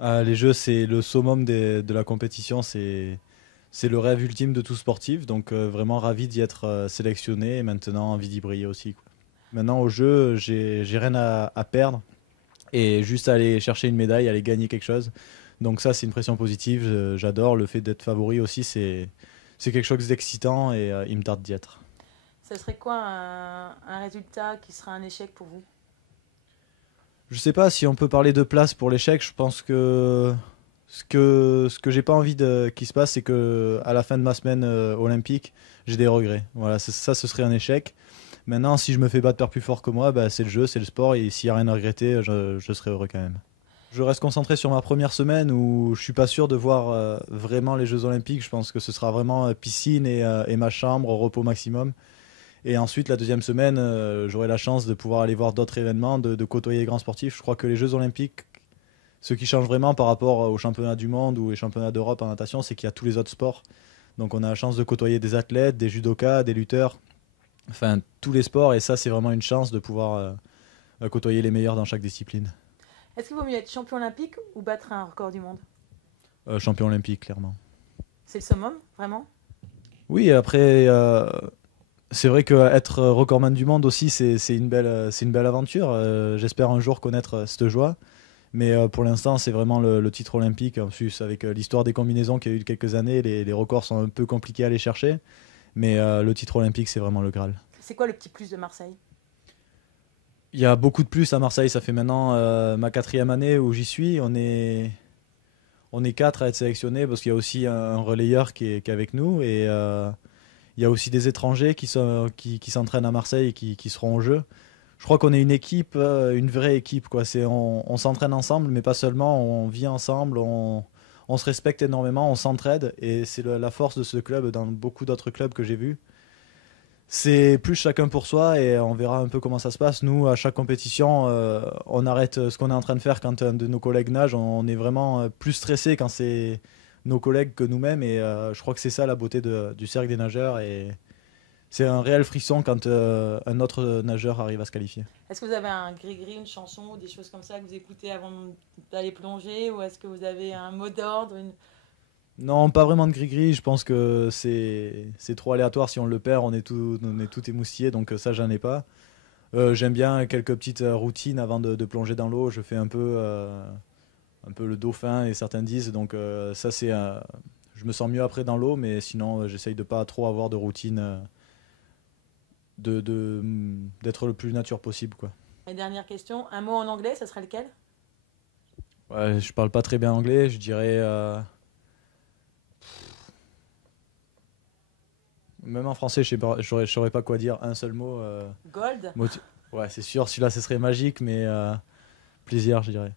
Les jeux, c'est le summum de la compétition, c'est le rêve ultime de tout sportif. Donc vraiment ravi d'y être sélectionné et maintenant envie d'y briller aussi, quoi. Maintenant au jeu, j'ai rien à perdre et juste aller chercher une médaille, aller gagner quelque chose. Donc ça, c'est une pression positive. J'adore le fait d'être favori aussi. C'est quelque chose d'excitant et il me tarde d'y être. Ça serait quoi un résultat qui serait un échec pour vous? Je sais pas si on peut parler de place pour l'échec. Je pense que ce que j'ai pas envie qu'il se passe, c'est que à la fin de ma semaine olympique, j'ai des regrets. Voilà, ça, ce serait un échec. Maintenant, si je me fais battre par plus fort que moi, bah, c'est le jeu, c'est le sport, et s'il y a rien à regretter, je serai heureux quand même. Je reste concentré sur ma première semaine où je suis pas sûr de voir vraiment les Jeux Olympiques. Je pense que ce sera vraiment piscine et ma chambre, repos maximum. Et ensuite, la deuxième semaine, j'aurai la chance de pouvoir aller voir d'autres événements, de côtoyer les grands sportifs. Je crois que les Jeux Olympiques, ce qui change vraiment par rapport aux championnats du monde ou aux championnats d'Europe en natation, c'est qu'il y a tous les autres sports. Donc on a la chance de côtoyer des athlètes, des judokas, des lutteurs, enfin tous les sports. Et ça, c'est vraiment une chance de pouvoir côtoyer les meilleurs dans chaque discipline. Est-ce qu'il vaut mieux être champion olympique ou battre un record du monde? Champion olympique, clairement. C'est le summum, vraiment? Oui, après, c'est vrai qu'être recordman du monde aussi, c'est une belle aventure. J'espère un jour connaître cette joie. Mais pour l'instant, c'est vraiment le titre olympique. En plus, avec l'histoire des combinaisons qu'il y a eu quelques années, les records sont un peu compliqués à aller chercher. Mais le titre olympique, c'est vraiment le Graal. C'est quoi le petit plus de Marseille? Il y a beaucoup de plus à Marseille. Ça fait maintenant ma quatrième année où j'y suis. On est quatre à être sélectionnés parce qu'il y a aussi un relayeur qui est avec nous. Et il y a aussi des étrangers qui s'entraînent à Marseille et qui seront au jeu. Je crois qu'on est une équipe, une vraie équipe, quoi. On s'entraîne ensemble, mais pas seulement. On vit ensemble, on se respecte énormément, on s'entraide. Et c'est la force de ce club dans beaucoup d'autres clubs que j'ai vus. C'est plus chacun pour soi et on verra un peu comment ça se passe. Nous, à chaque compétition, on arrête ce qu'on est en train de faire quand un de nos collègues nage. On est vraiment plus stressé quand c'est nos collègues que nous-mêmes. Et je crois que c'est ça la beauté du cercle des nageurs. Et c'est un réel frisson quand un autre nageur arrive à se qualifier. Est-ce que vous avez un gris-gris, une chanson ou des choses comme ça que vous écoutez avant d'aller plonger? Ou est-ce que vous avez un mot d'ordre Non, pas vraiment de gris-gris. Je pense que c'est trop aléatoire. Si on le perd, on est tout émoustillé. Donc ça, j'en ai pas. J'aime bien quelques petites routines avant de plonger dans l'eau. Je fais un peu le dauphin et certains disent. Donc ça, je me sens mieux après dans l'eau. Mais sinon, j'essaye de pas trop avoir de routine, d'être le plus nature possible, quoi. Et dernière question, un mot en anglais, ça serait lequel? Ouais, je parle pas très bien anglais. Je dirais. Même en français, je sais pas, je saurais pas quoi dire. Un seul mot. Gold? Moti- ouais, c'est sûr, celui-là, ce serait magique, mais plaisir, je dirais.